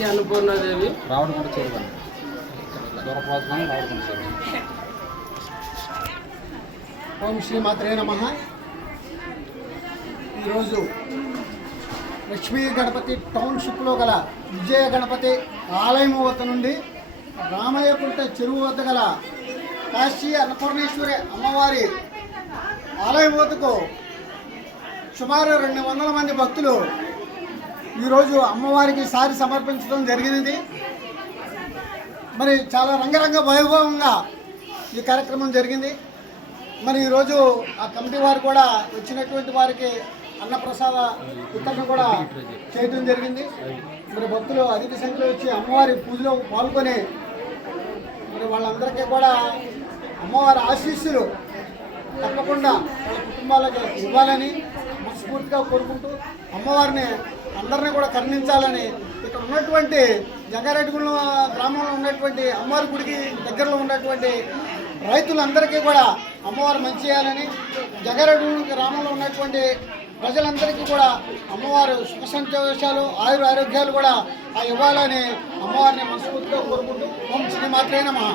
కాశీ అన్నపూర్ణాదేవి రావణకుంట చెరువు దూరప్రాంతం రావణకుంట చెరువు. ఓం శ్రీ మాత్రే నమః. ఈరోజు లక్ష్మీ గణపతి టౌన్షిప్లో గల విజయ గణపతి ఆలయం వద్ద నుండి రామయ్యకుంట చెరువు వద్ద గల కాశీ అన్నపూర్ణేశ్వరి అమ్మవారి ఆలయం వద్దకు సుమారు 200 మంది భక్తులు ఈరోజు అమ్మవారికి సారి సమర్పించడం జరిగినది. మరి చాలా రంగరంగ వైభవంగా ఈ కార్యక్రమం జరిగింది. మరి ఈరోజు ఆ కమిటీ వారు కూడా వచ్చినటువంటి వారికి అన్నప్రసాద వితరణ కూడా చేయడం జరిగింది. మరి భక్తులు అధిక సంఖ్యలో వచ్చి అమ్మవారి పూజలో పాల్గొని మరి వాళ్ళందరికీ కూడా అమ్మవారి ఆశీస్సులు తప్పకుండా వాళ్ళ కుటుంబాలకు ఇవ్వాలని మనస్ఫూర్తిగా కోరుకుంటూ అమ్మవారిని అందరినీ కూడా కరుణించాలని ఇక్కడ ఉన్నటువంటి జంగారెడ్డిగూడెం గ్రామంలో ఉన్నటువంటి అమ్మవారి గుడికి దగ్గరలో ఉన్నటువంటి రైతులందరికీ కూడా అమ్మవారు మంచి చేయాలని, జంగారెడ్డిగూడెం గ్రామంలో ఉన్నటువంటి ప్రజలందరికీ కూడా అమ్మవారు సుఖ సంతోషాలు ఆరోగ్యాలు కూడా ఇవ్వాలని అమ్మవారిని మనస్ఫూర్తిగా కోరుకుంటూ ఓం శ్రీ మాత్రే నమః.